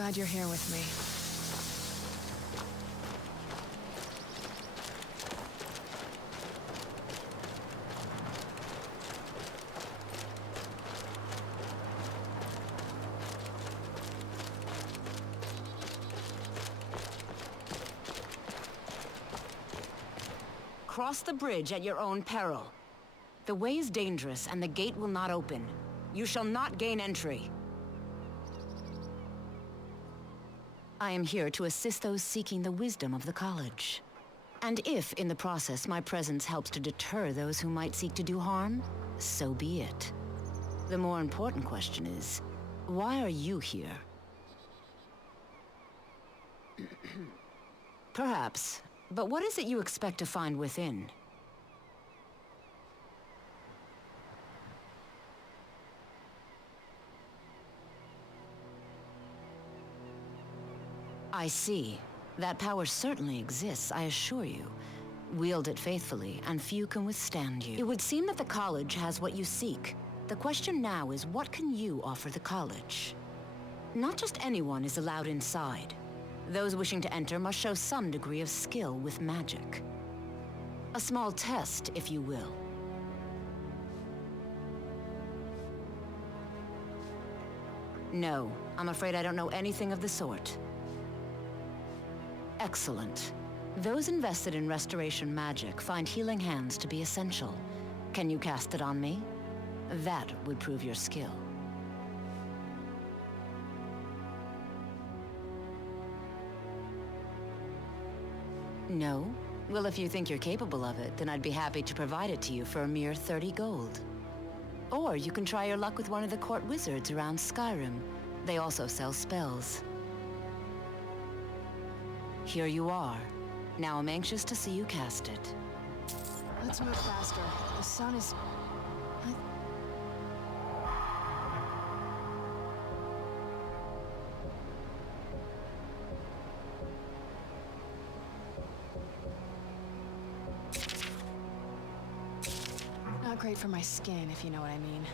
glad you're here with me. Cross the bridge at your own peril. The way is dangerous and the gate will not open. You shall not gain entry. I am here to assist those seeking the wisdom of the college. And if, in the process, my presence helps to deter those who might seek to do harm, so be it. The more important question is, why are you here? Perhaps, but what is it you expect to find within? I see. That power certainly exists, I assure you. Wield it faithfully, and few can withstand you. It would seem that the college has what you seek. The question now is, what can you offer the college? Not just anyone is allowed inside. Those wishing to enter must show some degree of skill with magic. A small test, if you will. No, I'm afraid I don't know anything of the sort. Excellent. Those invested in restoration magic find healing hands to be essential. Can you cast it on me? That would prove your skill. No? Well, if you think you're capable of it, then I'd be happy to provide it to you for a mere 30 gold. Or you can try your luck with one of the court wizards around Skyrim. They also sell spells. Here you are. Now I'm anxious to see you cast it. Let's move faster. The sun is... Not great for my skin, if you know what I mean.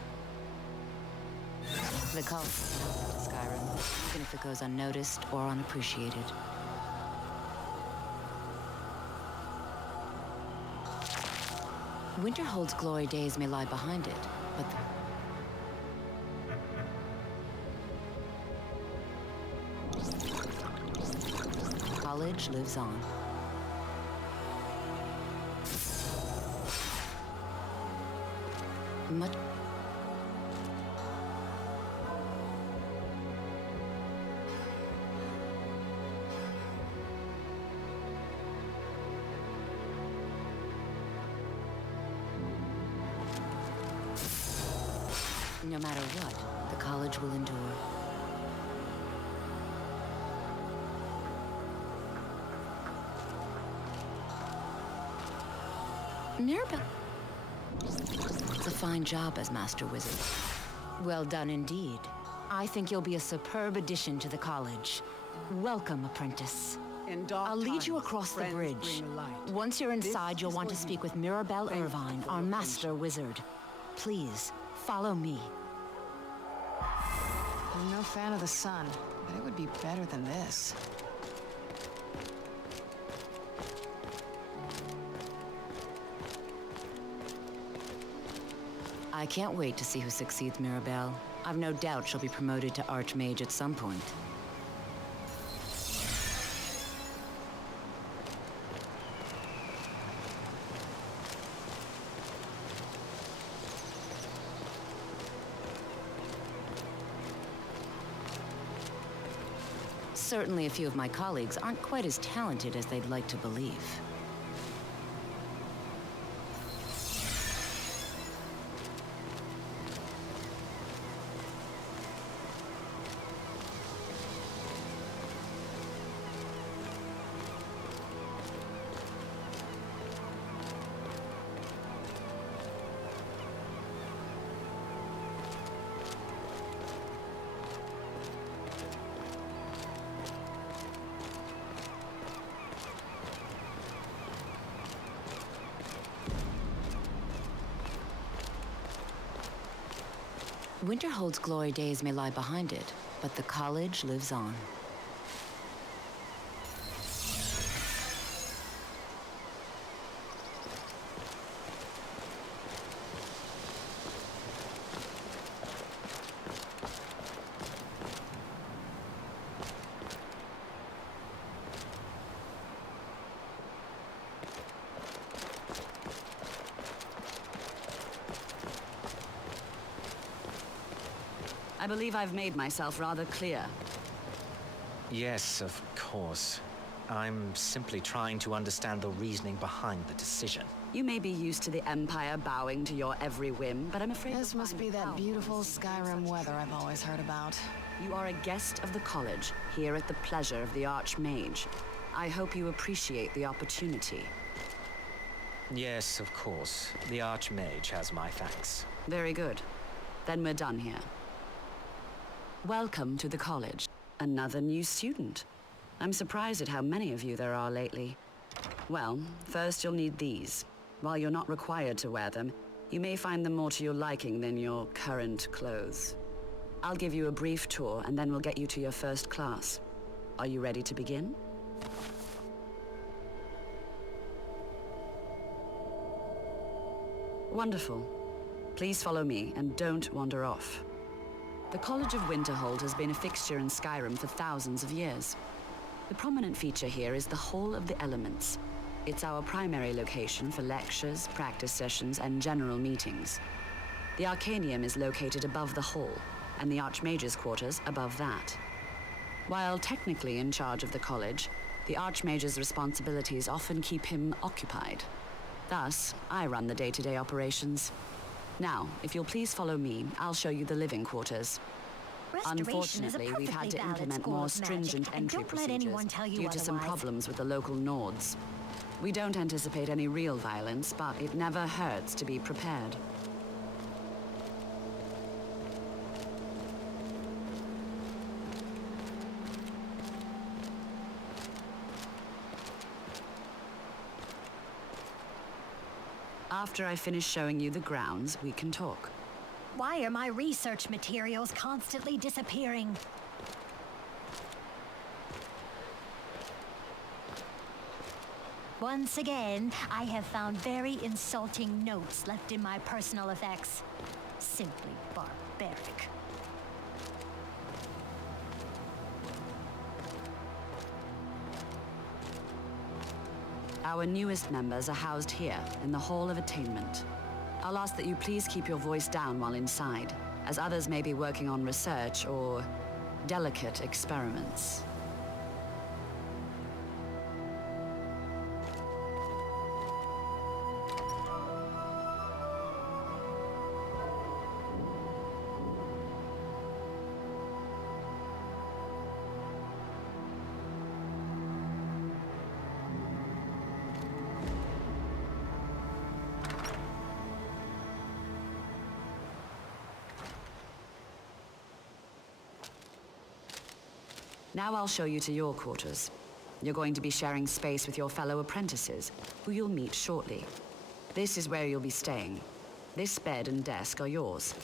The cult of Skyrim, even if it goes unnoticed or unappreciated. Winterhold's glory days may lie behind it, but the college lives on. Much No matter what, the college will endure. Mirabelle. It's a fine job as Master Wizard. Well done indeed. I think you'll be a superb addition to the college. Welcome, apprentice. I'll lead you across the bridge. Once you're inside, you'll want to speak with Mirabelle Irvine, our Master Wizard. Please, follow me. I'm no fan of the sun, but it would be better than this. I can't wait to see who succeeds Mirabelle. I've no doubt she'll be promoted to Archmage at some point. Certainly a few of my colleagues aren't quite as talented as they'd like to believe. Winterhold's glory days may lie behind it, but the college lives on. I believe I've made myself rather clear. Yes, of course. I'm simply trying to understand the reasoning behind the decision. You may be used to the Empire bowing to your every whim, but I'm afraid This you'll must find be it that dull beautiful to see Skyrim such weather I've treatment. always heard about. You are a guest of the college, here at the pleasure of the Archmage. I hope you appreciate the opportunity. Yes, of course. The Archmage has my thanks. Very good. Then we're done here. Welcome to the college. Another new student. I'm surprised at how many of you there are lately. Well, first you'll need these. While you're not required to wear them, you may find them more to your liking than your current clothes. I'll give you a brief tour, and then we'll get you to your first class. Are you ready to begin? Wonderful. Please follow me, and don't wander off. The College of Winterhold has been a fixture in Skyrim for thousands of years. The prominent feature here is the Hall of the Elements. It's our primary location for lectures, practice sessions, and general meetings. The Arcanium is located above the hall, and the Archmage's quarters above that. While technically in charge of the college, the Archmage's responsibilities often keep him occupied. Thus, I run the day-to-day operations. Now, if you'll please follow me, I'll show you the living quarters. Unfortunately, we've had to implement more stringent entry procedures due to some problems with the local Nords. We don't anticipate any real violence, but it never hurts to be prepared. After I finish showing you the grounds, we can talk. Why are my research materials constantly disappearing? Once again, I have found very insulting notes left in my personal effects. Simply barbaric. Our newest members are housed here, in the Hall of Attainment. I'll ask that you please keep your voice down while inside, as others may be working on research or delicate experiments. Now I'll show you to your quarters. You're going to be sharing space with your fellow apprentices, who you'll meet shortly. This is where you'll be staying. This bed and desk are yours.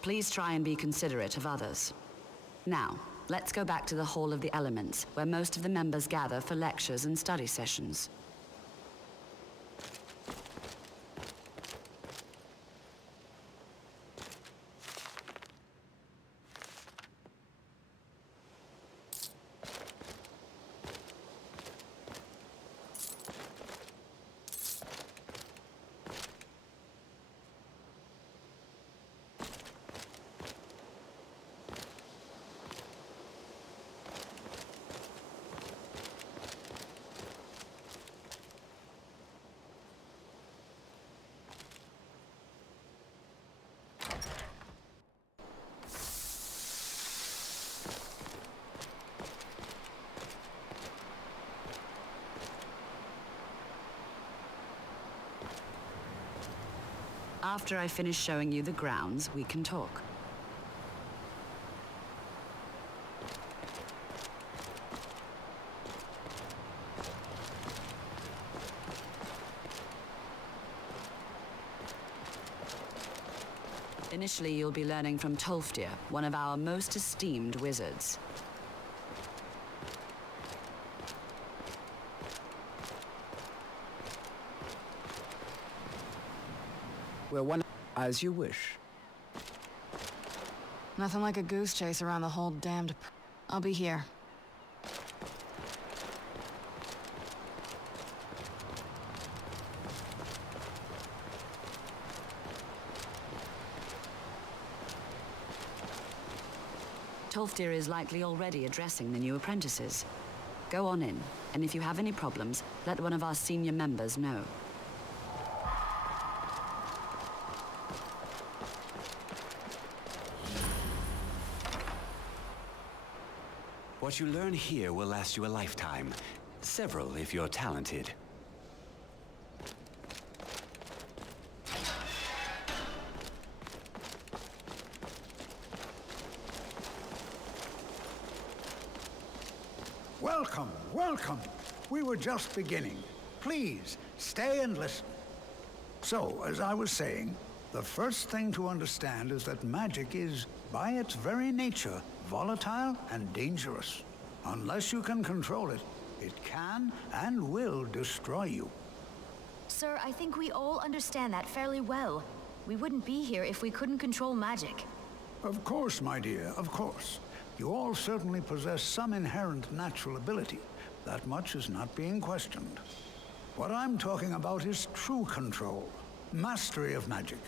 Please try and be considerate of others. Now, let's go back to the Hall of the Elements, where most of the members gather for lectures and study sessions. After I finish showing you the grounds, we can talk. Initially, you'll be learning from Tolfdir, one of our most esteemed wizards. We're one as you wish. Nothing like a goose chase around the whole damned... I'll be here. Tolfdir is likely already addressing the new apprentices. Go on in, and if you have any problems, let one of our senior members know. What you learn here will last you a lifetime. Several, if you're talented. Welcome, welcome. We were just beginning. Please, stay and listen. So, as I was saying, the first thing to understand is that magic is, by its very nature, volatile and dangerous. Unless you can control it, it can and will destroy you. Sir, I think we all understand that fairly well. We wouldn't be here if we couldn't control magic. Of course, my dear, of course. You all certainly possess some inherent natural ability. That much is not being questioned. What I'm talking about is true control, mastery of magic.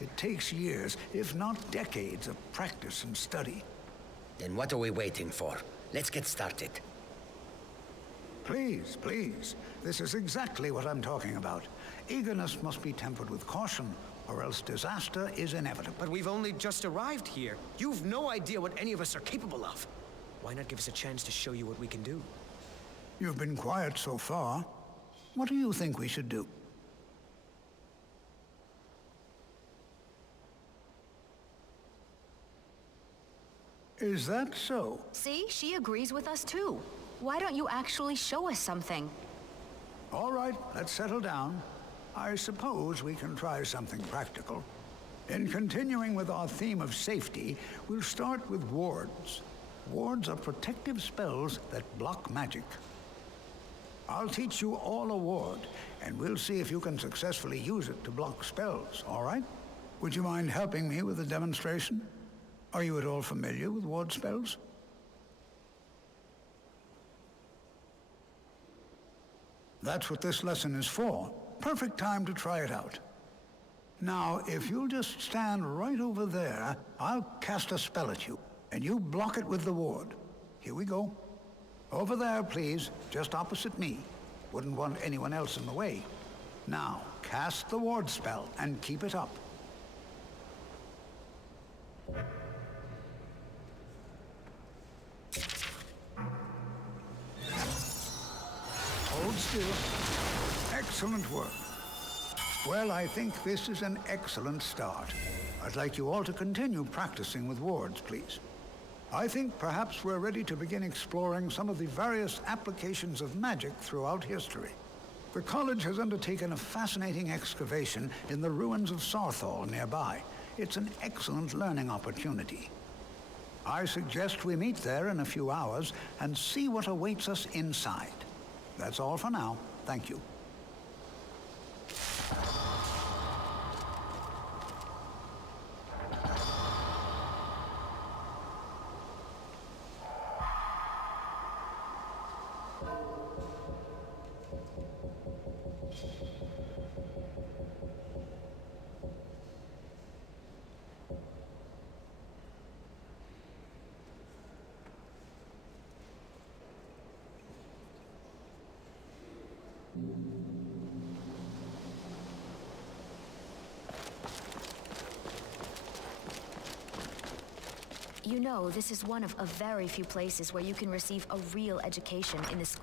It takes years, if not decades, of practice and study. Then what are we waiting for? Let's get started. Please, please. This is exactly what I'm talking about. Eagerness must be tempered with caution, or else disaster is inevitable. But we've only just arrived here. You've no idea what any of us are capable of. Why not give us a chance to show you what we can do? You've been quiet so far. What do you think we should do? Is that so? See, she agrees with us too. Why don't you actually show us something? All right, let's settle down. I suppose we can try something practical. In continuing with our theme of safety, we'll start with wards. Wards are protective spells that block magic. I'll teach you all a ward, and we'll see if you can successfully use it to block spells, all right? Would you mind helping me with a demonstration? Are you at all familiar with ward spells? That's what this lesson is for. Perfect time to try it out. Now, if you'll just stand right over there, I'll cast a spell at you, and you block it with the ward. Here we go. Over there, please, just opposite me. Wouldn't want anyone else in the way. Now, cast the ward spell and keep it up. Hold still. Excellent work. Well, I think this is an excellent start. I'd like you all to continue practicing with wards, please. I think perhaps we're ready to begin exploring some of the various applications of magic throughout history. The college has undertaken a fascinating excavation in the ruins of Sarthal nearby. It's an excellent learning opportunity. I suggest we meet there in a few hours and see what awaits us inside. That's all for now. Thank you. You know, this is one of a very few places where you can receive a real education in this.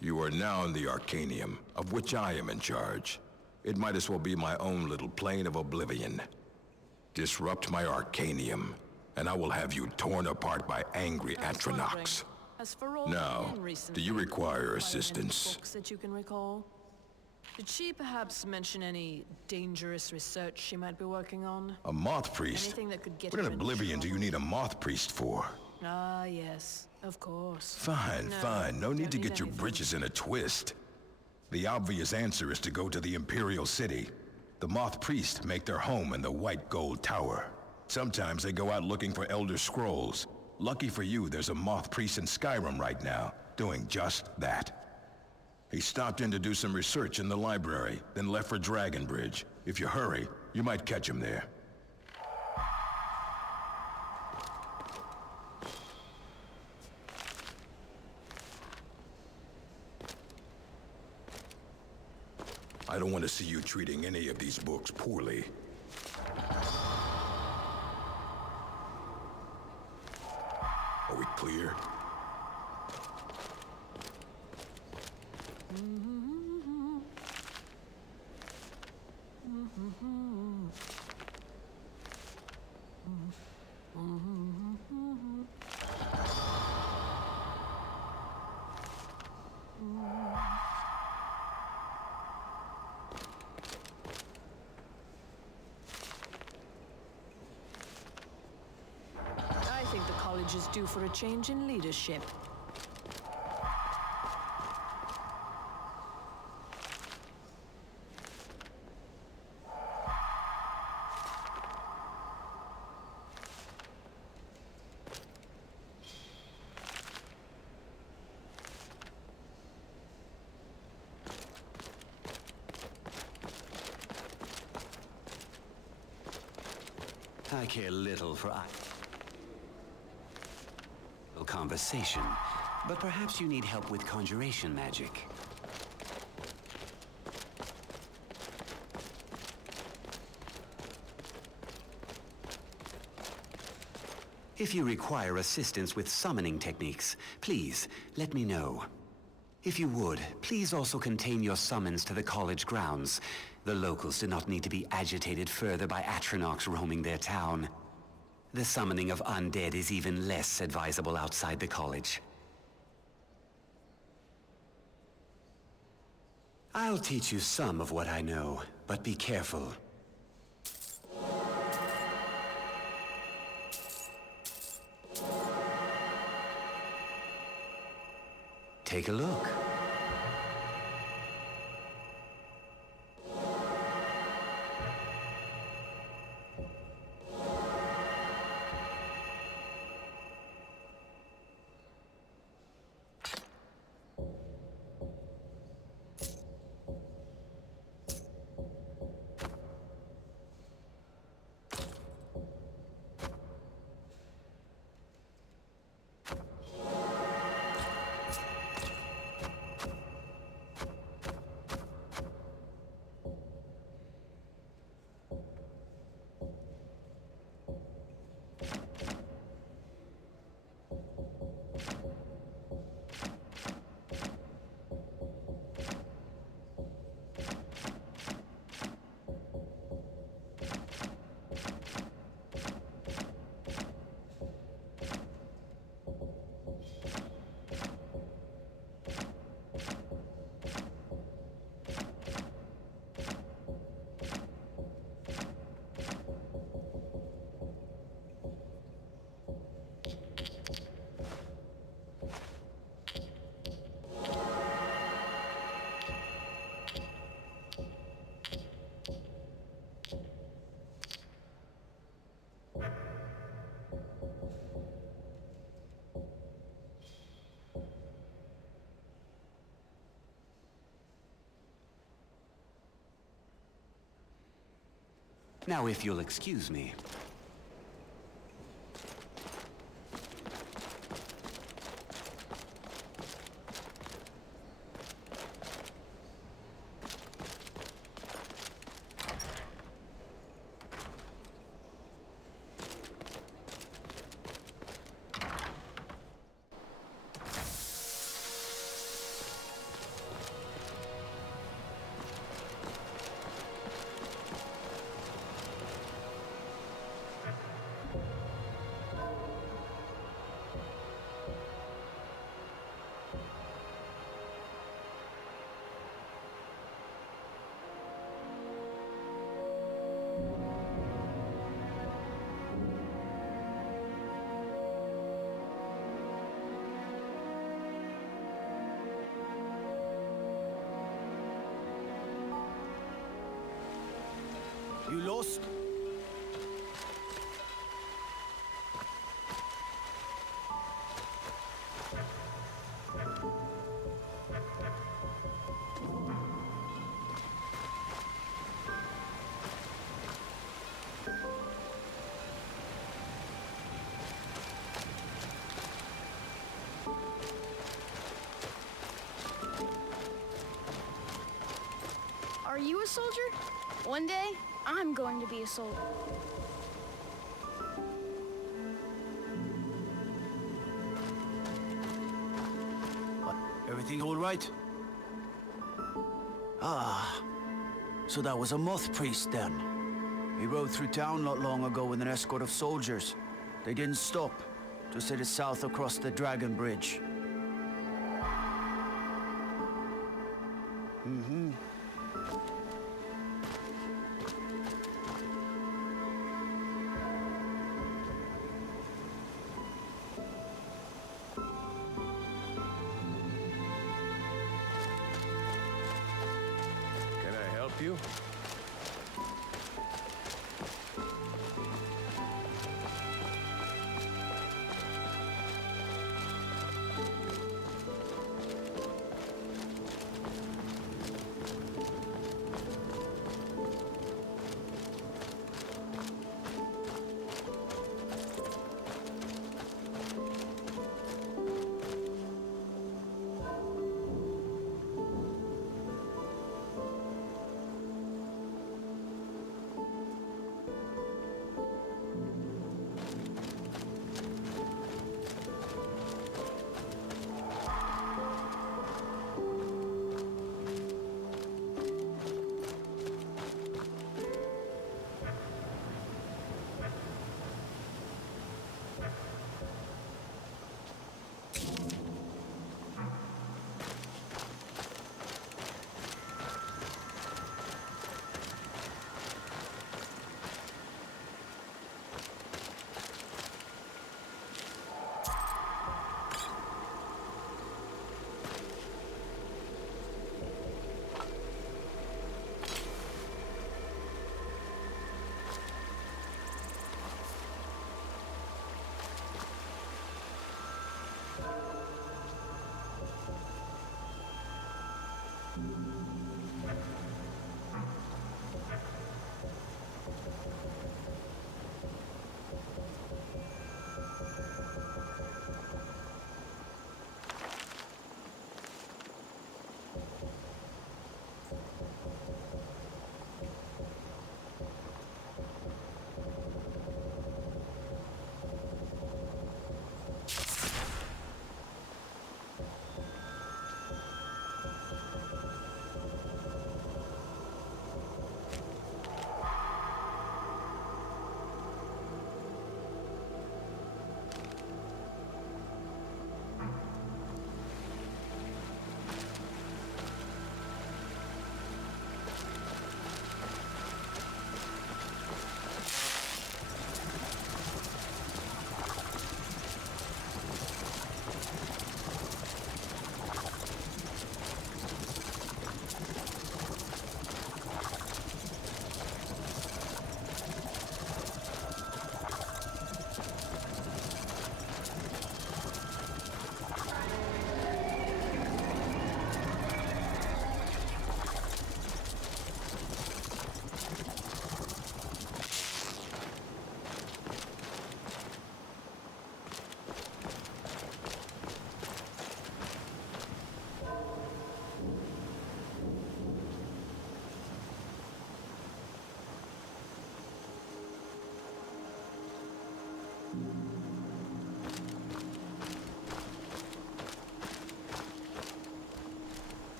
You are now in the Arcanium, of which I am in charge. It might as well be my own little plane of oblivion. Disrupt my Arcanium, and I will have you torn apart by angry Atronachs. Now, do you require assistance? That you can recall? Did she perhaps mention any dangerous research she might be working on? A moth priest? Anything that could get What in her in oblivion do you need a moth priest for? Ah, yes, of course. Fine, No, fine. No need don't to need get your anything. britches in a twist. The obvious answer is to go to the Imperial City. The Moth Priests make their home in the White Gold Tower. Sometimes they go out looking for Elder Scrolls. Lucky for you, there's a Moth Priest in Skyrim right now, doing just that. He stopped in to do some research in the library, then left for Dragonbridge. If you hurry, you might catch him there. I don't want to see you treating any of these books poorly. Are we clear? I think the college is due for a change in leadership. I care little for conversation, but perhaps you need help with conjuration magic. If you require assistance with summoning techniques, please let me know. If you would, please also contain your summons to the college grounds. The locals do not need to be agitated further by Atronachs roaming their town. The summoning of undead is even less advisable outside the college. I'll teach you some of what I know, but be careful. Take a look. Now, if you'll excuse me. lost. Are you a soldier? One day, I'm going to be a soldier. What? Everything all right? Ah, so that was a moth priest then. He rode through town not long ago with an escort of soldiers. They didn't stop, just headed south across the Dragon Bridge. Mm-hmm. Can I help you?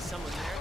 Someone there?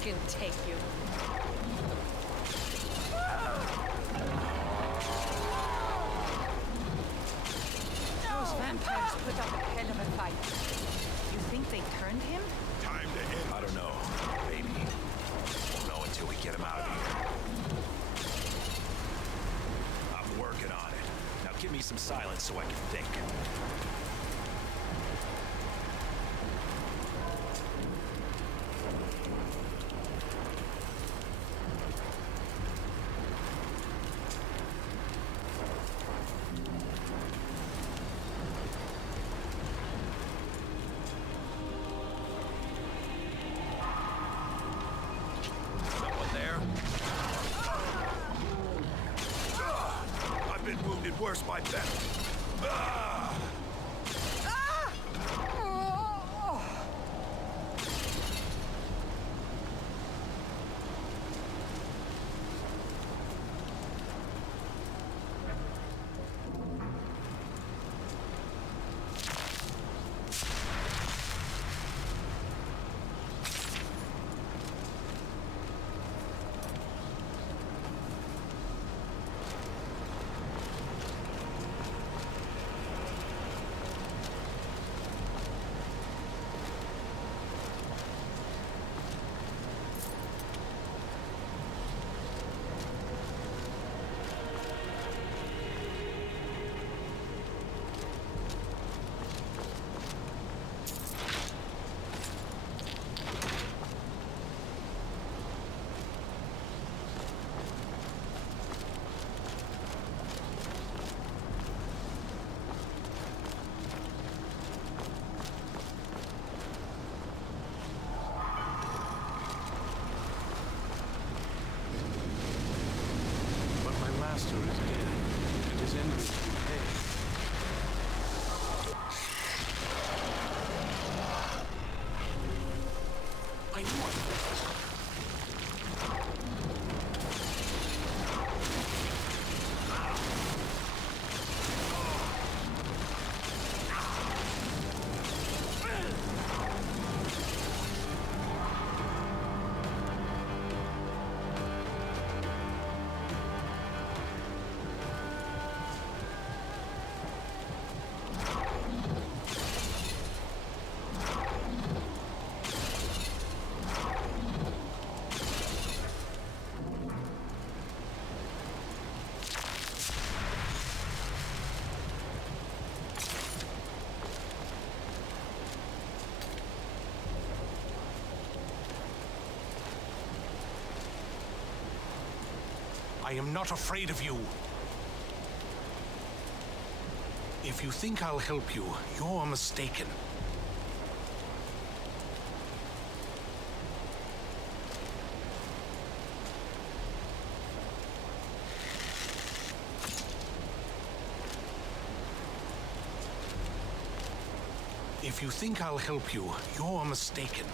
Can take you. Those vampires put up a hell of a fight. You think they turned him? Time to end. I don't know. Maybe. We'll know until we get him out of here. I'm working on it. Now give me some silence so I can think. Worse by better. I am not afraid of you. If you think I'll help you, you're mistaken. If you think I'll help you, you're mistaken.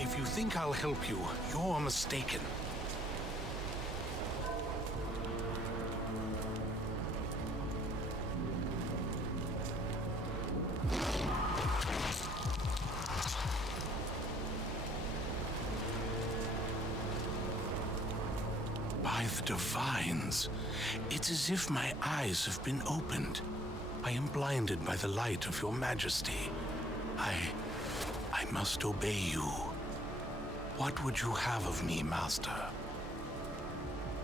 If you think I'll help you, you're mistaken. By the Divines, it's as if my eyes have been opened. I am blinded by the light of your majesty. I must obey you. What would you have of me, Master?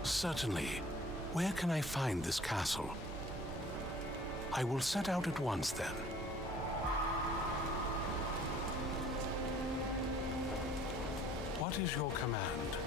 Certainly. Where can I find this castle? I will set out at once, then. What is your command?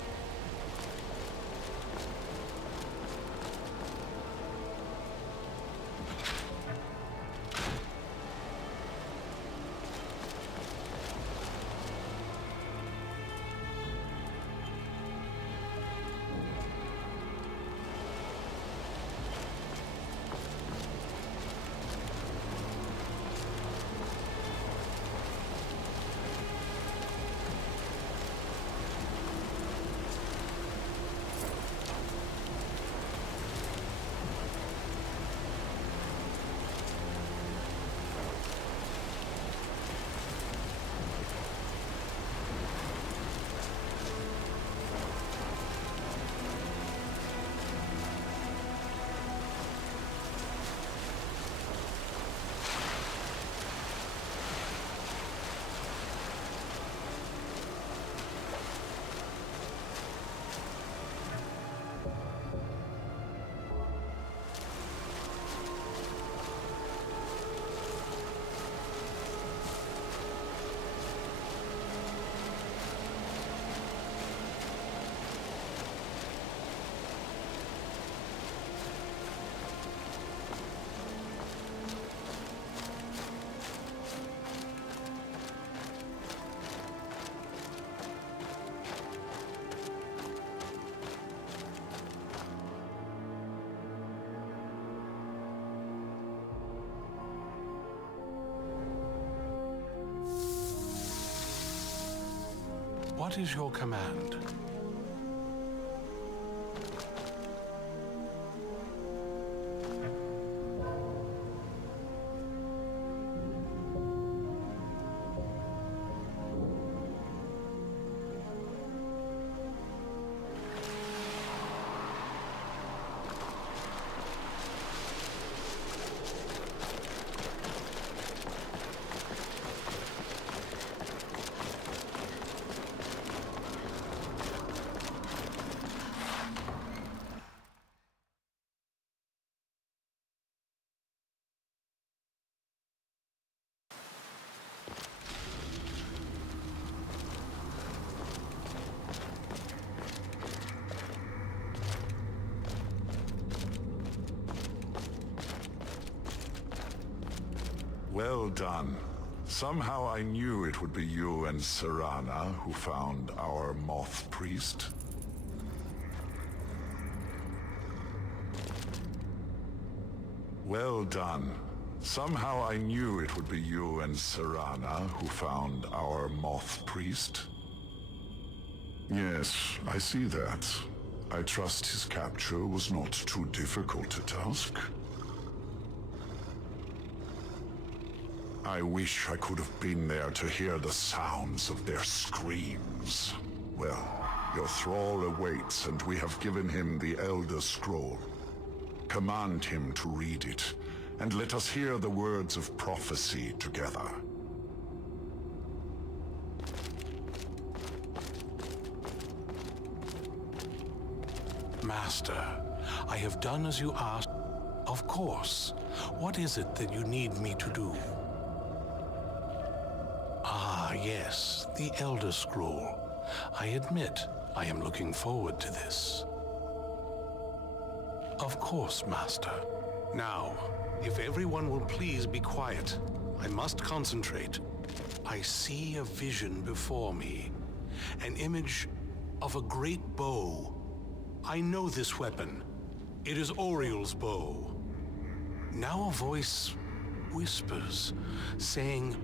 What is your command? Well done. Somehow I knew it would be you and Serana who found our moth priest. Well done. Somehow I knew it would be you and Serana who found our moth priest. Yes, I see that. I trust his capture was not too difficult a task. I wish I could have been there to hear the sounds of their screams. Well, your thrall awaits, and we have given him the Elder Scroll. Command him to read it, and let us hear the words of prophecy together. Master, I have done as you asked. Of course. What is it that you need me to do? Ah, yes, the Elder Scroll. I admit, I am looking forward to this. Of course, Master. Now, if everyone will please be quiet, I must concentrate. I see a vision before me, an image of a great bow. I know this weapon. It is Oriel's bow. Now a voice whispers, saying,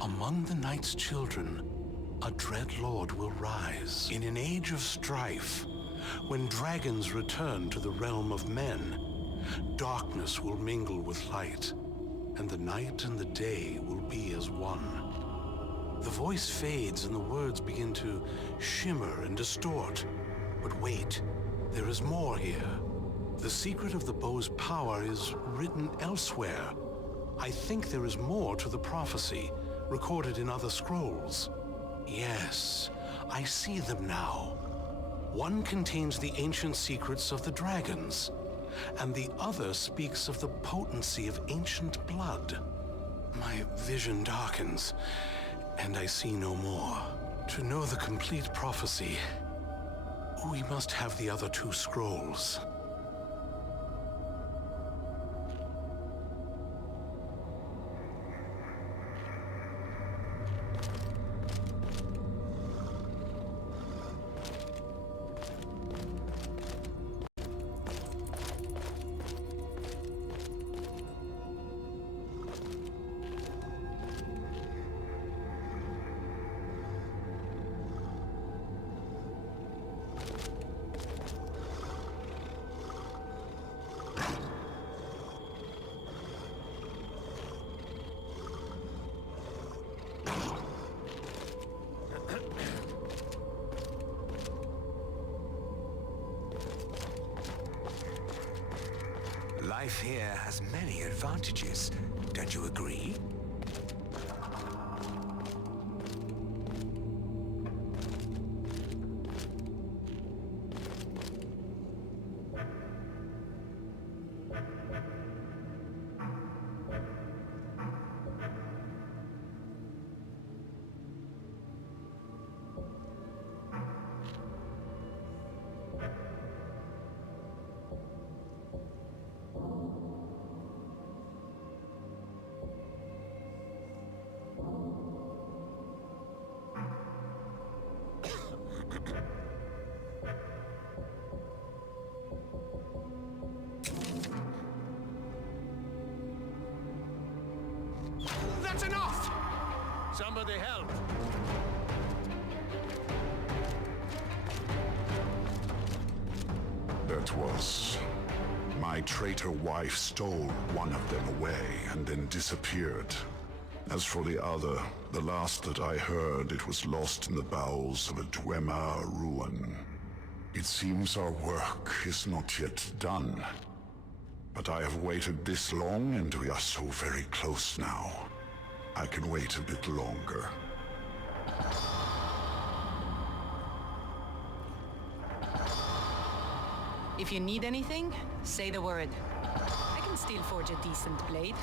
among the night's children, a dread lord will rise. In an age of strife, when dragons return to the realm of men, darkness will mingle with light, and the night and the day will be as one. The voice fades and the words begin to shimmer and distort. But wait, there is more here. The secret of the bow's power is written elsewhere. I think there is more to the prophecy, recorded in other scrolls. Yes, I see them now. One contains the ancient secrets of the dragons, and the other speaks of the potency of ancient blood. My vision darkens, and I see no more. To know the complete prophecy, we must have the other two scrolls. Life here has many advantages, don't you agree? That's enough! Somebody help! Yes. My traitor wife stole one of them away and then disappeared. As for the other, the last that I heard, it was lost in the bowels of a Dwemer ruin. It seems our work is not yet done. But I have waited this long, and we are so very close now. I can wait a bit longer. If you need anything, say the word. I can still forge a decent blade.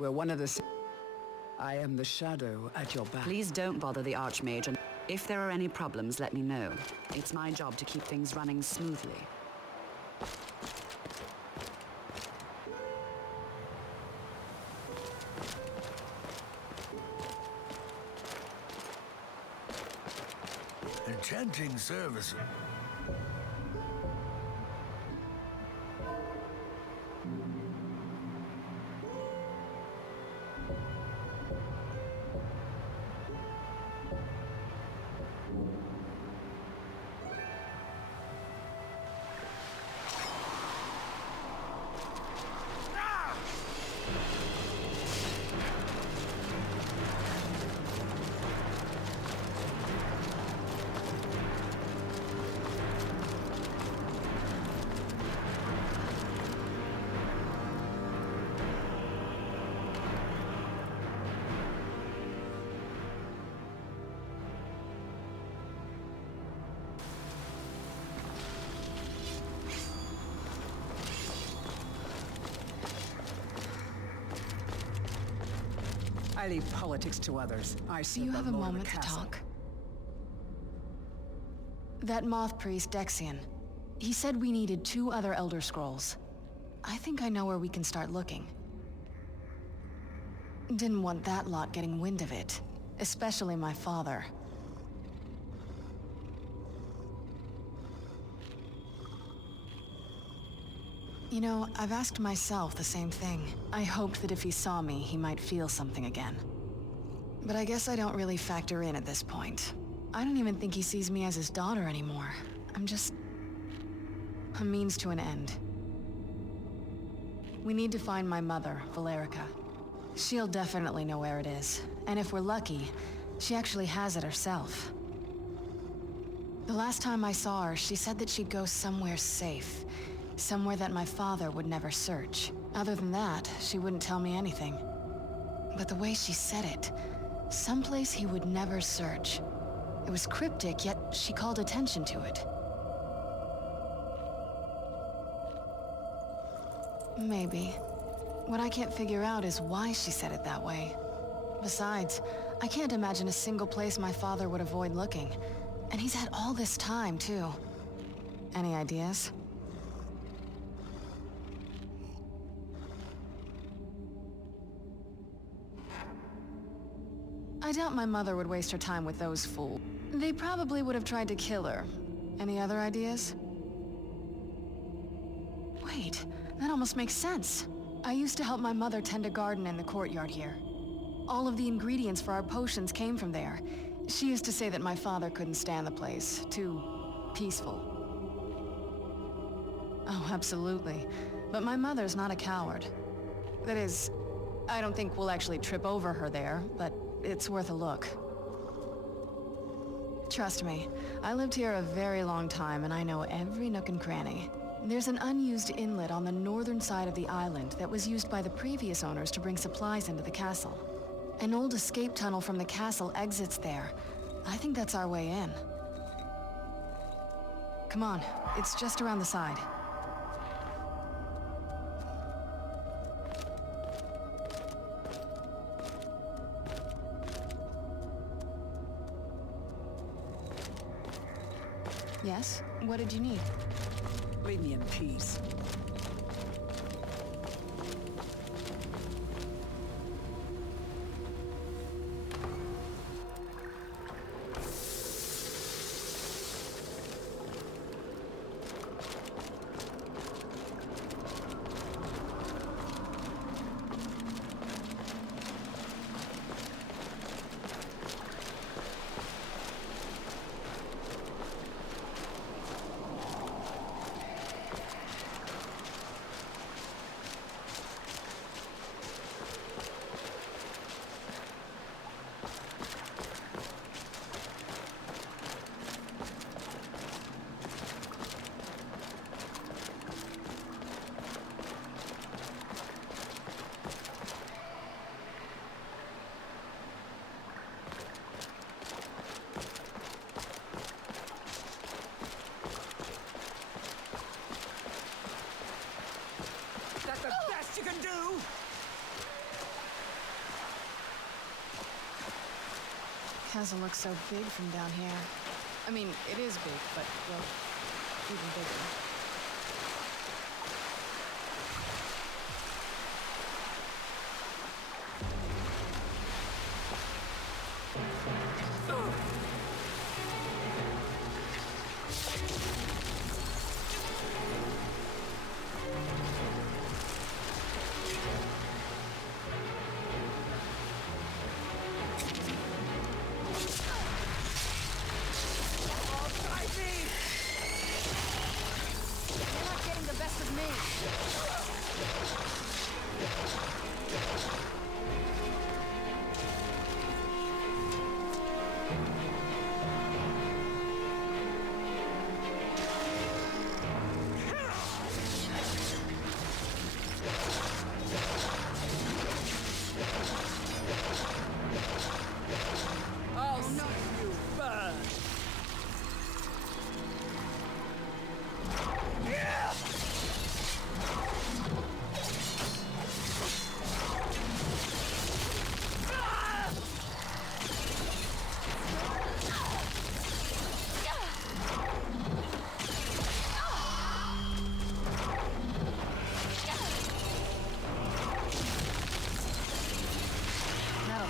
We're one of the... I am the shadow at your back. Please don't bother the Archmage, and if there are any problems, let me know. It's my job to keep things running smoothly. Enchanting service. I leave politics to others. I Do you have a moment to talk? That moth priest, Dexian, he said we needed 2 other Elder Scrolls. I think I know where we can start looking. Didn't want that lot getting wind of it, especially my father. You know, I've asked myself the same thing. I hoped that if he saw me, he might feel something again. But I guess I don't really factor in at this point. I don't even think he sees me as his daughter anymore. I'm just... a means to an end. We need to find my mother, Valerica. She'll definitely know where it is. And if we're lucky, she actually has it herself. The last time I saw her, she said that she'd go somewhere safe. Somewhere that my father would never search. Other than that, she wouldn't tell me anything. But the way she said it, someplace he would never search. It was cryptic, yet she called attention to it. Maybe. What I can't figure out is why she said it that way. Besides, I can't imagine a single place my father would avoid looking. And he's had all this time, too. Any ideas? I doubt my mother would waste her time with those fools. They probably would have tried to kill her. Any other ideas? Wait, that almost makes sense. I used to help my mother tend a garden in the courtyard here. All of the ingredients for our potions came from there. She used to say that my father couldn't stand the place. Too peaceful. Oh, absolutely. But my mother's not a coward. That is, I don't think we'll actually trip over her there, but it's worth a look. Trust me, I lived here a very long time and I know every nook and cranny. There's an unused inlet on the northern side of the island that was used by the previous owners to bring supplies into the castle. An old escape tunnel from the castle exits there. I think that's our way in. Come on, it's just around the side. Yes? What did you need? Leave me in peace. You can do! Castle looks so big from down here. I mean, it is big, but, well, even bigger.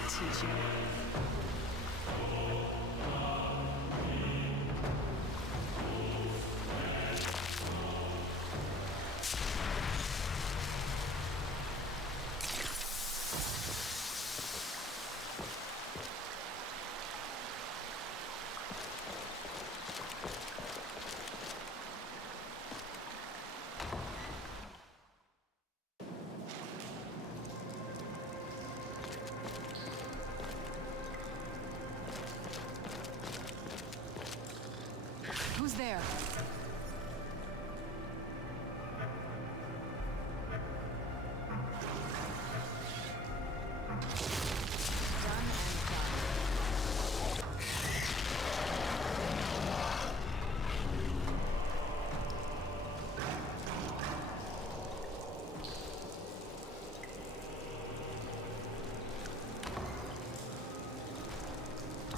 Teach you. Who's there?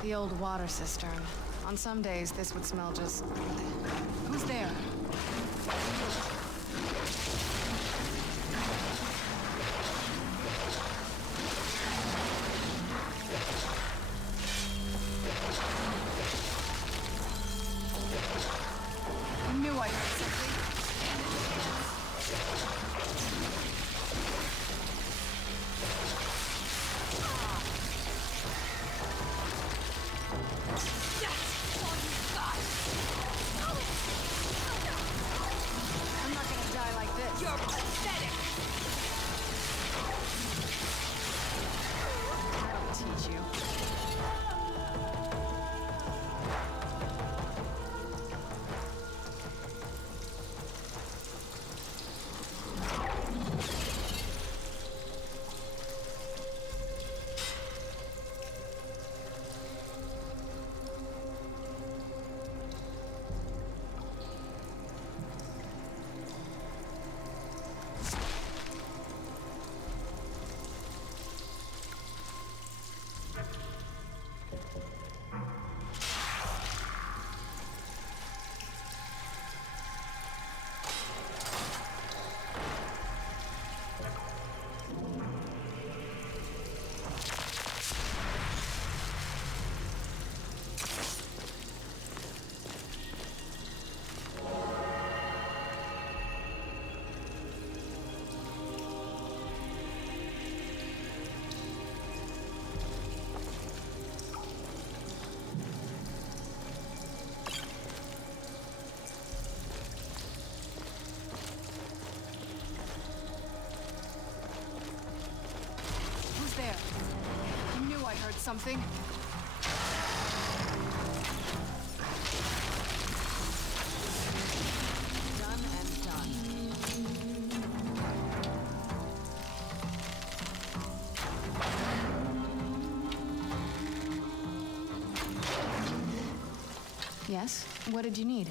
The old water cistern. On some days, this would smell just... Who's there? I knew I heard something. there? I knew I heard something. Done and done. Yes? What did you need?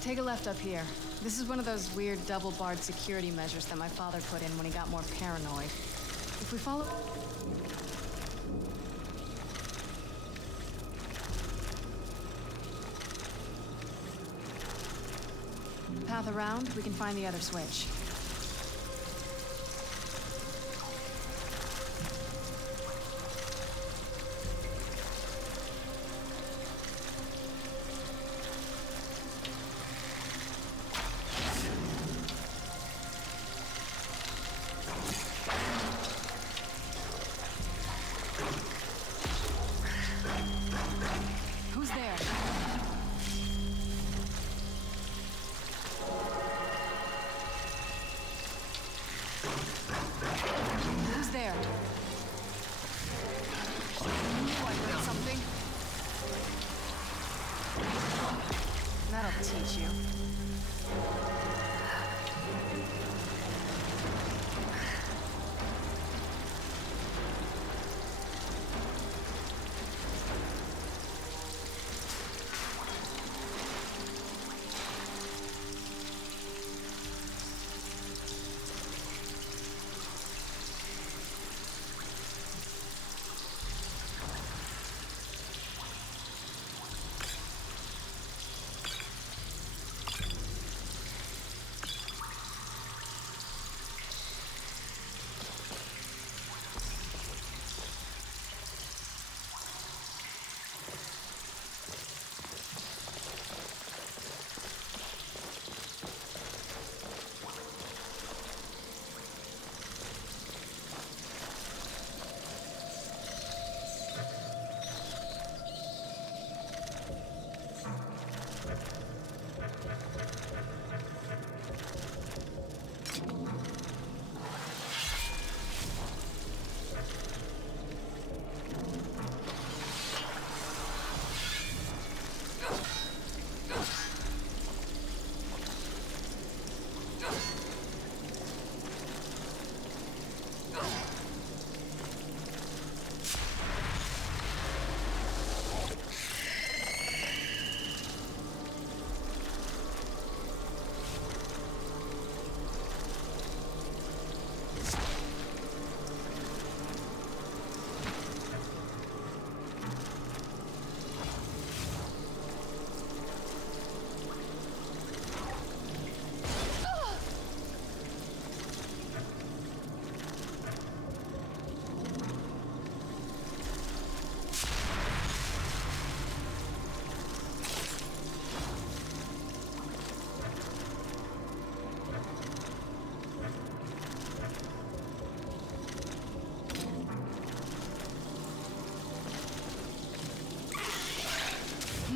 Take a left up here. This is one of those weird double-barred security measures that my father put in when he got more paranoid. If we follow... path around, we can find the other switch. Teach you.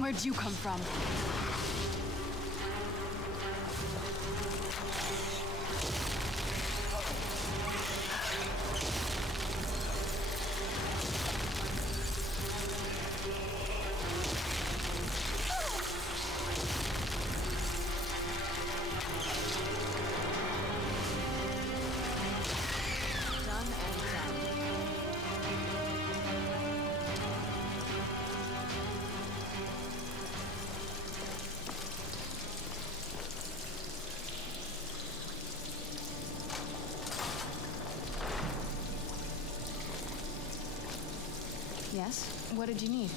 Where'd you come from? Yes? What did you need?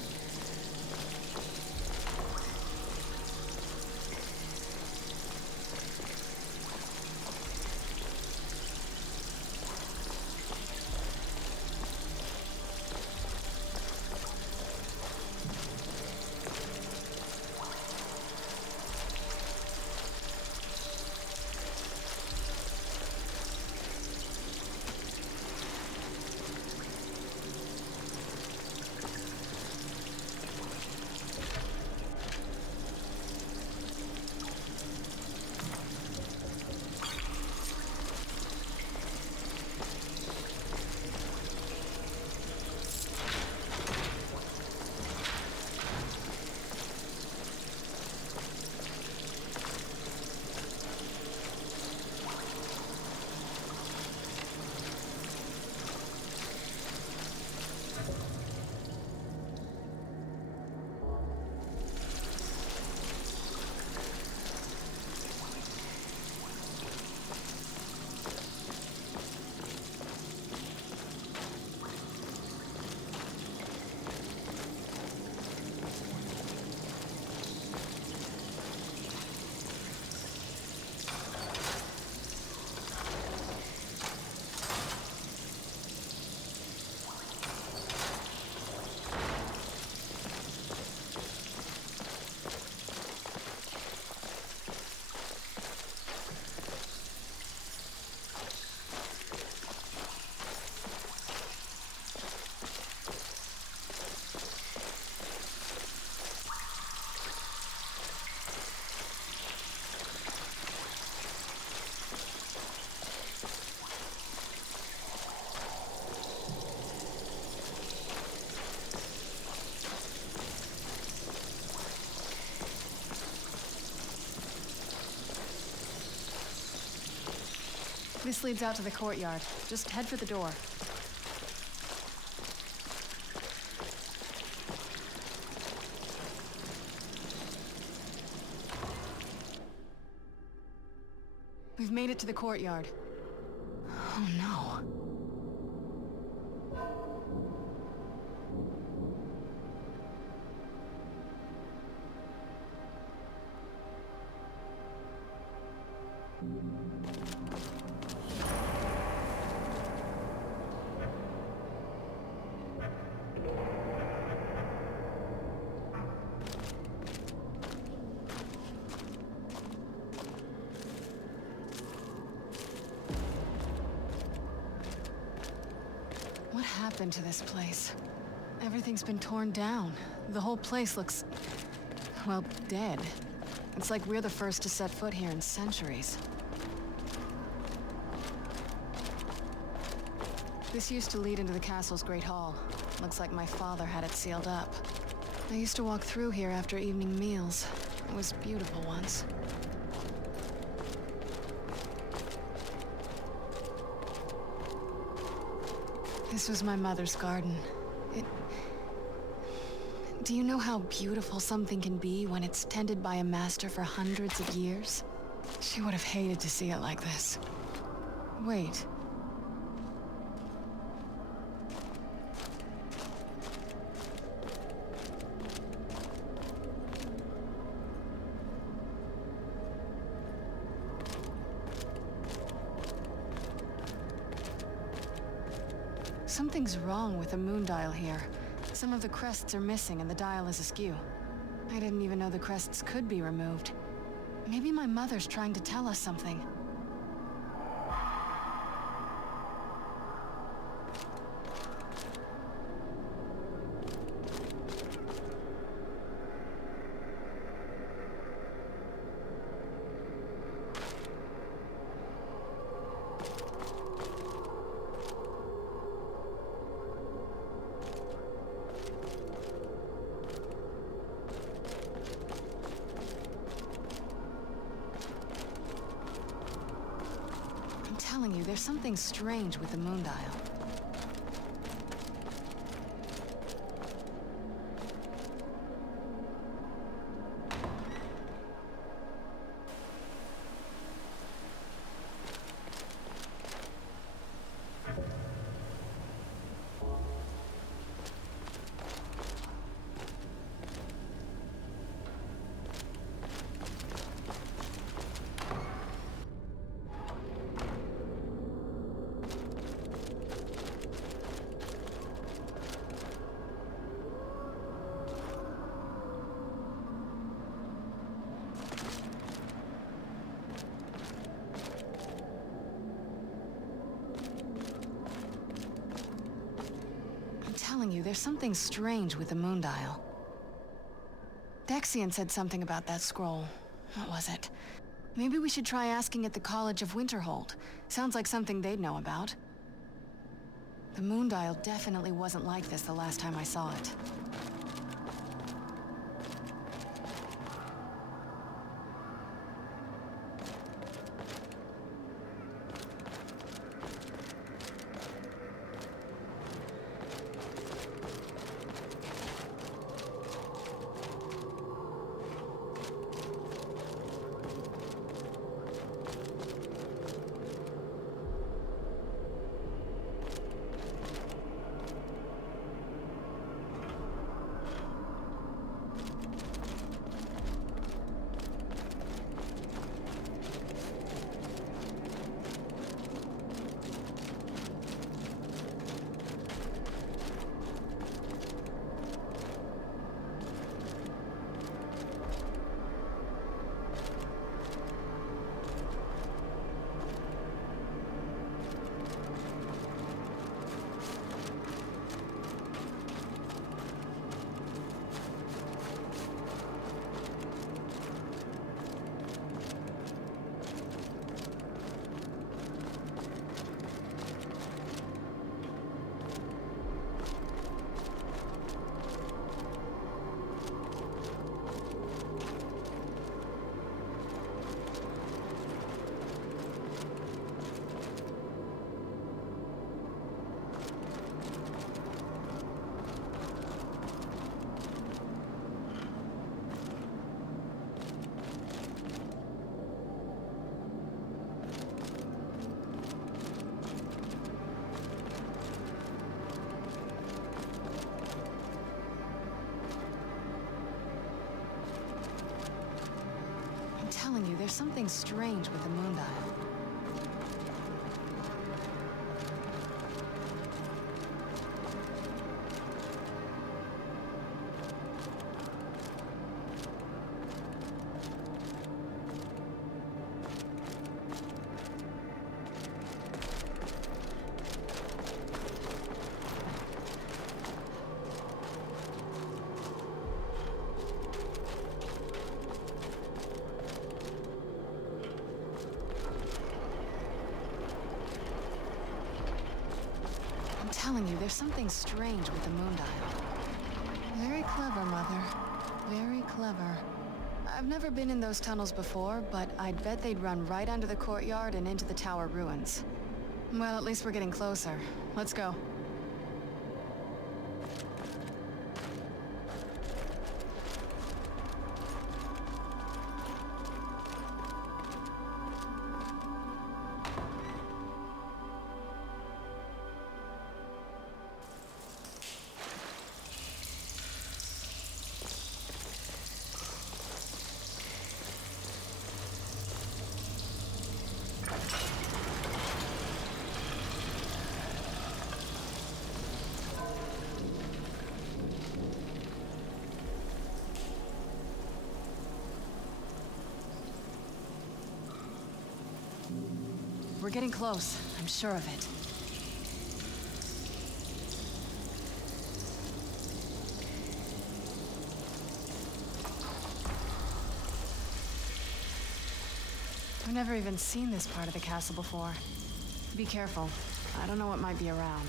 This leads out to the courtyard. Just head for the door. We've made it to the courtyard. Oh no. What happened to this place? Everything's been torn down. The whole place looks, well, dead. It's like we're the first to set foot here in centuries. This used to lead into the castle's Great Hall. Looks like my father had it sealed up. I used to walk through here after evening meals. It was beautiful once. This was my mother's garden. Do you know how beautiful something can be when it's tended by a master for hundreds of years? She would have hated to see it like this. Wait. Something's wrong with the moon dial here. Some of the crests are missing and the dial is askew. I didn't even know the crests could be removed. Maybe my mother's trying to tell us something. I'm telling you, there's something strange with the moon dial. There's something strange with the moon dial. Dexian said something about that scroll. What was it? Maybe we should try asking at the College of Winterhold. Sounds like something they'd know about. The moon dial definitely wasn't like this the last time I saw it. something strange with the moon dial. I'm telling you, there's something strange with the moon dial. Very clever, Mother. Very clever. I've never been in those tunnels before, but I'd bet they'd run right under the courtyard and into the tower ruins. Well, at least we're getting closer. Let's go. We're getting close. I'm sure of it. I've never even seen this part of the castle before. Be careful. I don't know what might be around.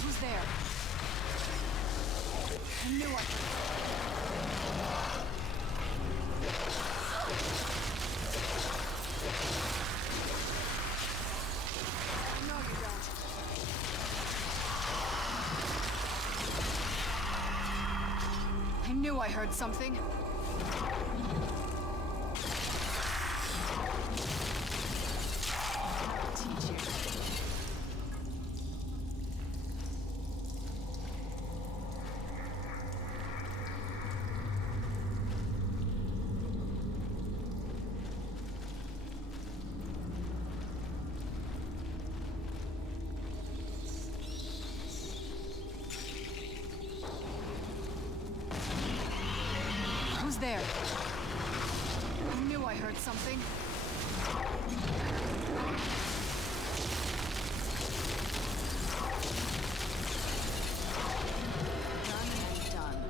Who's there? I knew I could. No, you don't. I knew I heard something. I'll teach you. Who's there? I knew I heard something. Done and done.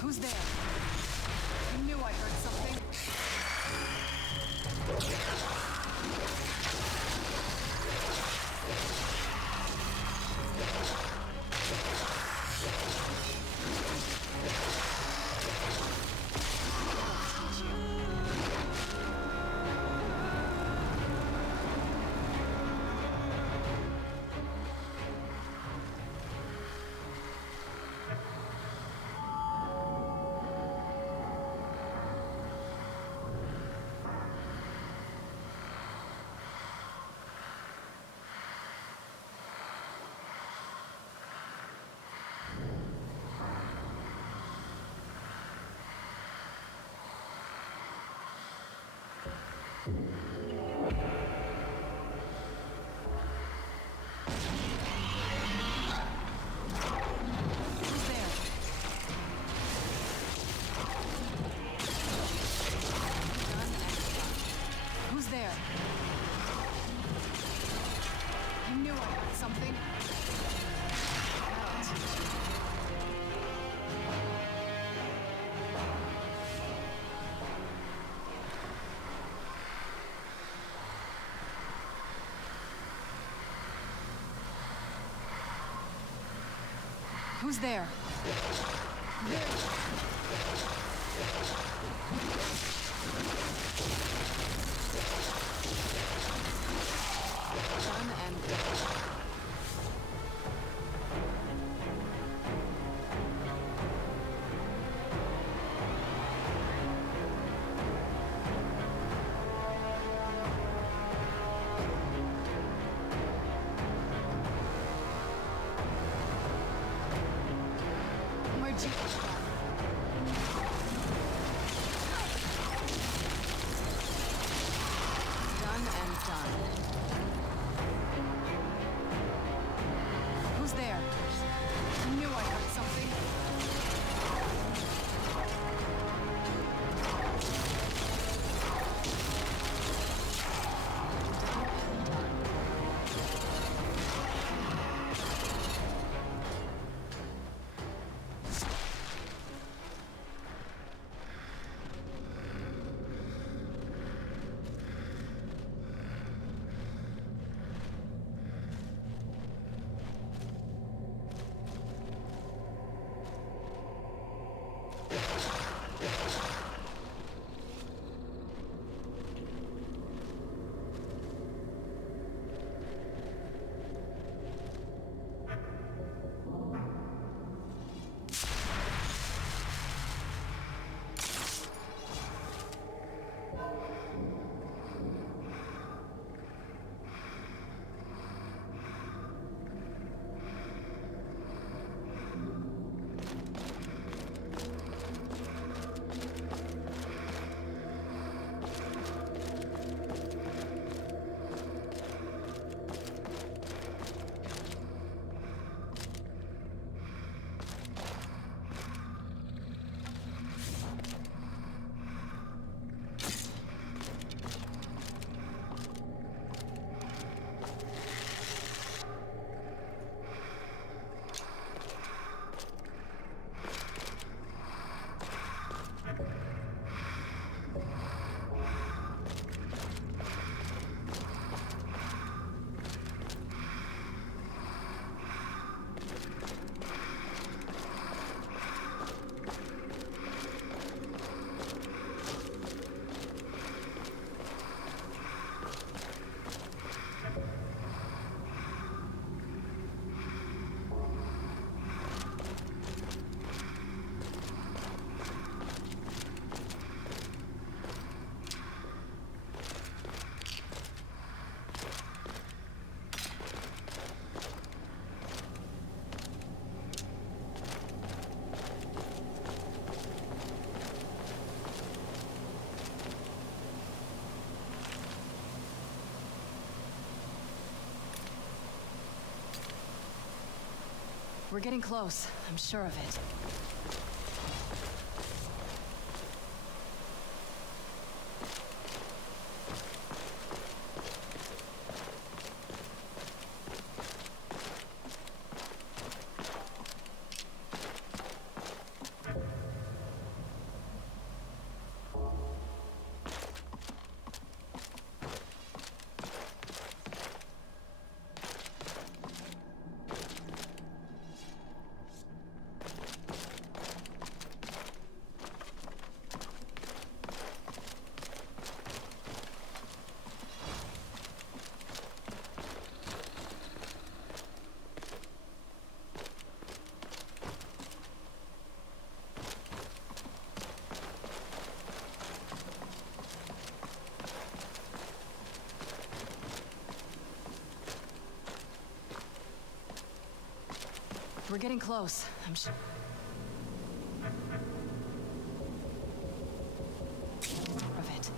Who's there? I knew I heard something. Who's there? I knew I heard something. That'll teach you. Who's there? Done and done. Where'd you come from? Done and done. Who's there? I knew I heard something. We're getting close, I'm sure of it. We're getting close, I'm sure. Of it.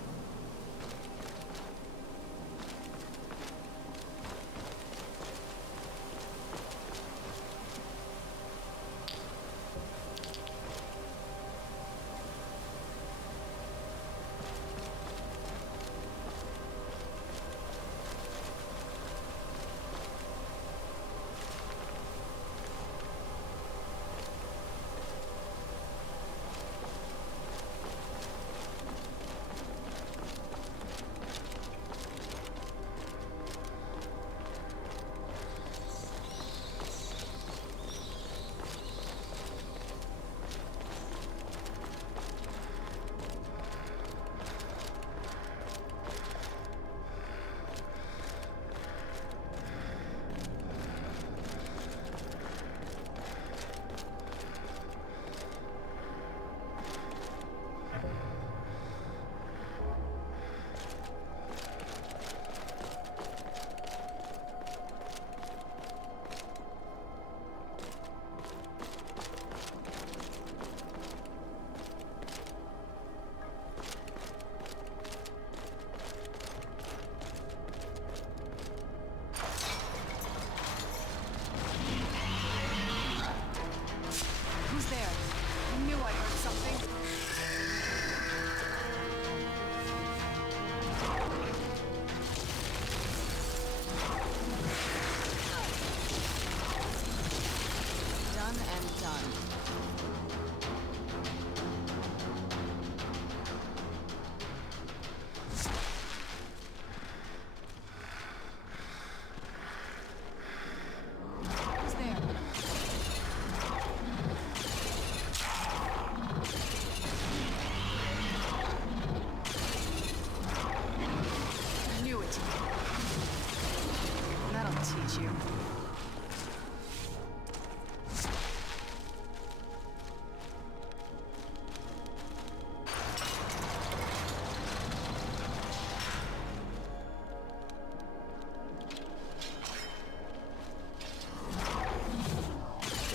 teach you.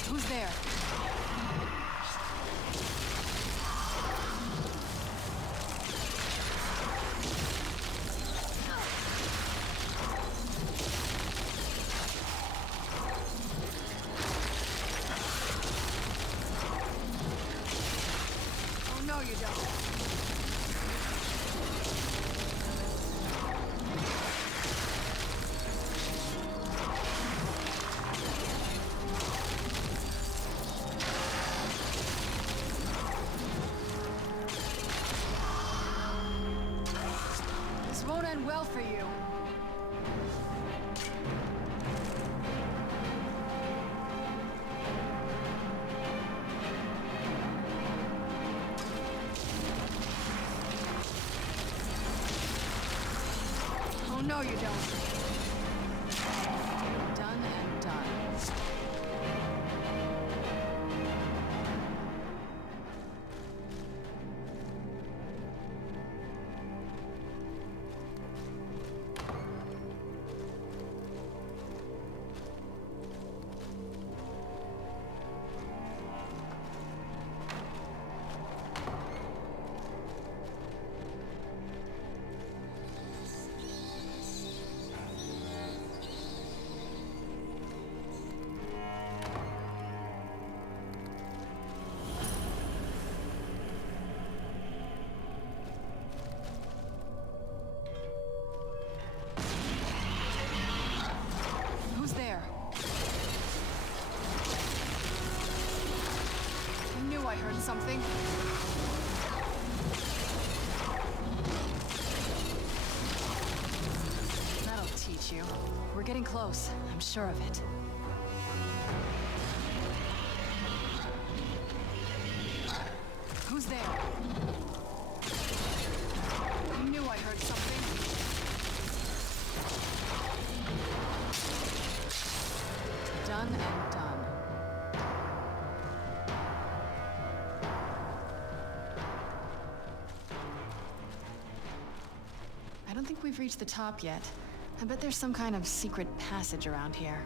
Who's there? Oh, no, you don't. This won't end well for you. Oh, no, you don't. Done and done. Who's there? I knew I heard something. That'll teach you. We're getting close. I'm sure of it. Who's there? I knew I heard something. Done and done. I don't think we've reached the top yet. I bet there's some kind of secret passage around here.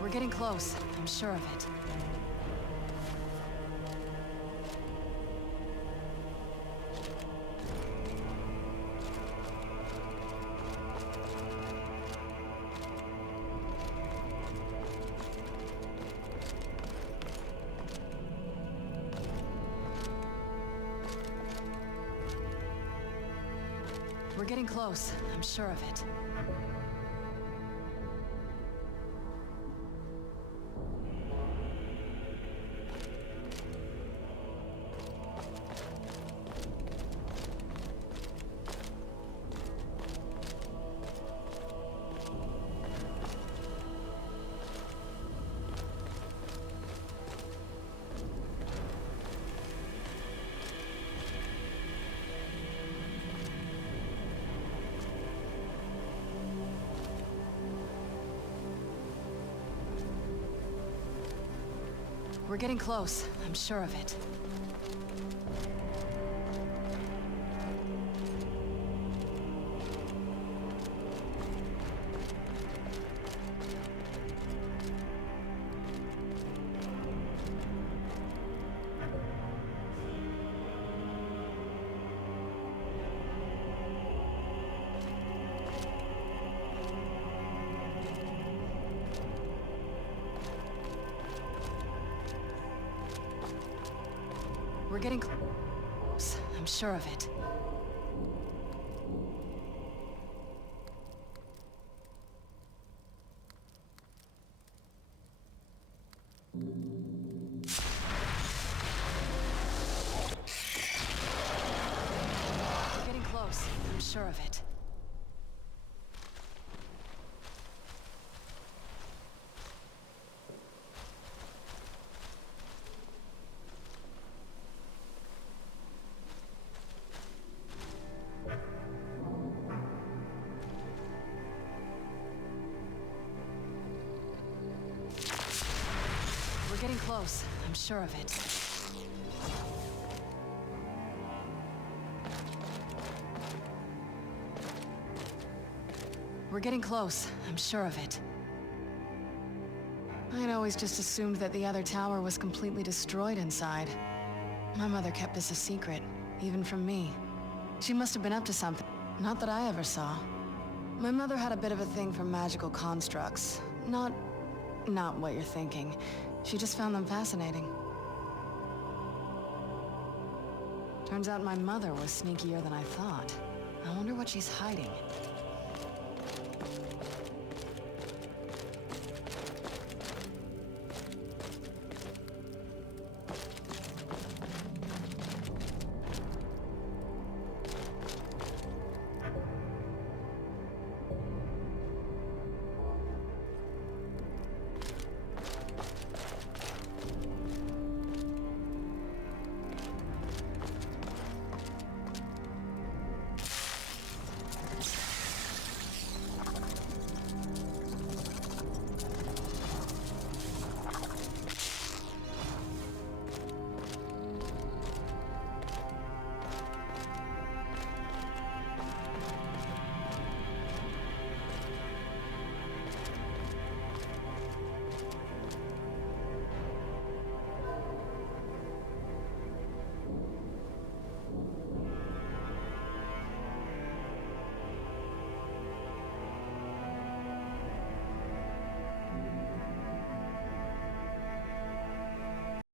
We're getting close. I'm sure of it. We're getting close. I'm sure of it. We're getting close. I'm sure of it. We're getting close. I'm sure of it. sure of it. We're getting close. I'm sure of it. We're getting close. I'm sure of it. I'd always just assumed that the other tower was completely destroyed inside. My mother kept this a secret, even from me. She must have been up to something. Not that I ever saw. My mother had a bit of a thing for magical constructs. Not what you're thinking. She just found them fascinating. Turns out my mother was sneakier than I thought. I wonder what she's hiding.